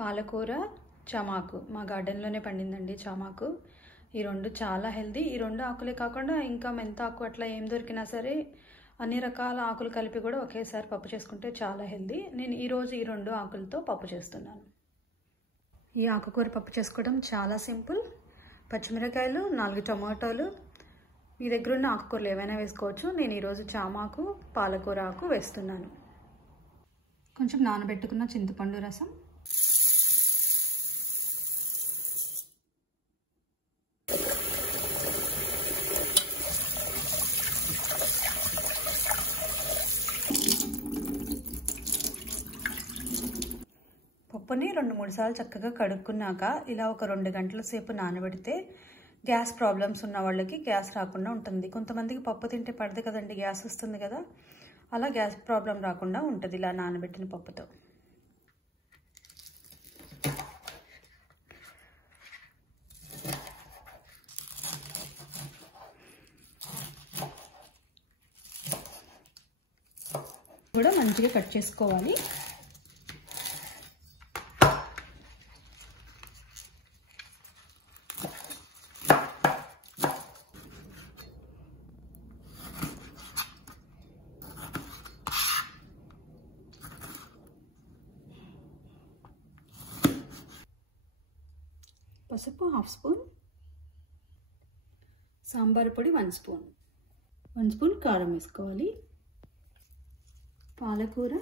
పాలకూర చామాకు మా గార్డెన్లోనే పండిందండి. చామాకు ఈ రెండు చాలా హెల్దీ. ఈ రెండు ఆకులే కాకుండా ఇంకా మెంతాకు అట్లా ఏం దొరికినా సరే అన్ని రకాల ఆకులు కలిపి కూడా ఒకేసారి పప్పు చేసుకుంటే చాలా హెల్దీ. నేను ఈరోజు ఈ రెండు ఆకులతో పప్పు చేస్తున్నాను. ఈ ఆకుకూర పప్పు చేసుకోవడం చాలా సింపుల్. పచ్చిమిరకాయలు, 4 టమాటాలు, మీ దగ్గర ఉన్న ఆకుకూరలు ఏవైనా వేసుకోవచ్చు. నేను ఈరోజు చామాకు, పాలకూర ఆకు వేస్తున్నాను. కొంచెం నానబెట్టుకున్న చింతపండు రసం, పప్పుని 2-3 సార్లు చక్కగా కడుక్కున్నాక ఇలా ఒక 2 గంటల సేపు నానబెడితే గ్యాస్ ప్రాబ్లమ్స్ ఉన్న వాళ్ళకి గ్యాస్ రాకుండా ఉంటుంది. కొంతమందికి పప్పు తింటే పడదు కదండి, గ్యాస్ వస్తుంది కదా, అలా గ్యాస్ ప్రాబ్లం రాకుండా ఉంటుంది ఇలా నానబెట్టిన పప్పుతో. కూడా మంచిగా కట్ చేసుకోవాలి. పసుపు 1/2 స్పూన్, సాంబార్ పొడి 1 స్పూన్, 1 స్పూన్ కారం వేసుకోవాలి. పాలకూర,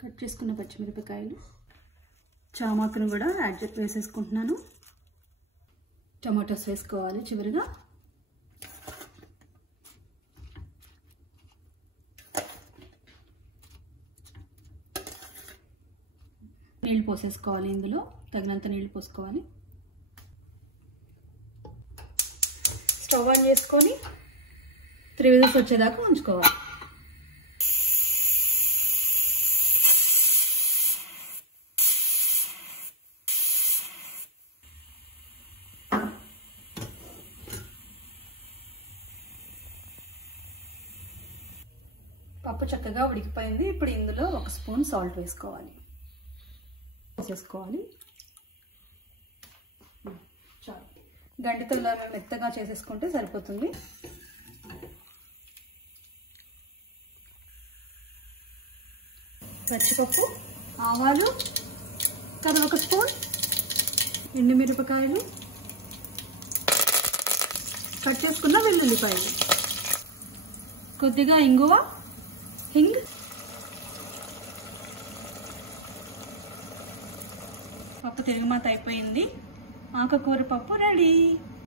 కట్ చేసుకున్న పచ్చిమిరపకాయలు, చామాకును కూడా వేసేసుకుంటున్నాను. టమాటోస్ వేసుకోవాలి చివరిగా. నీళ్ళు పోసేసుకోవాలి, ఇందులో తగినంత నీళ్ళు పోసుకోవాలి. స్టవ్ ఆన్ చేసుకొని 3 విజిల్స్ వచ్చేదాకా ఉంచుకోవాలి. పప్పు చక్కగా ఉడికిపోయింది. ఇప్పుడు ఇందులో 1 స్పూన్ సాల్ట్ వేసుకోవాలి. చాలు, గంటితో మెత్తగా చేసేసుకుంటే సరిపోతుంది. పచ్చిపప్పు, ఆవాలు, తర్వాత 1 స్పూన్ ఎండుమిరపకాయలు, కట్ చేసుకున్న వెల్లుల్లిపాయలు, కొద్దిగా హింగ్, పప్పు తిరుగుమాత అయిపోయింది. ఆకుకూర పప్పు రెడీ.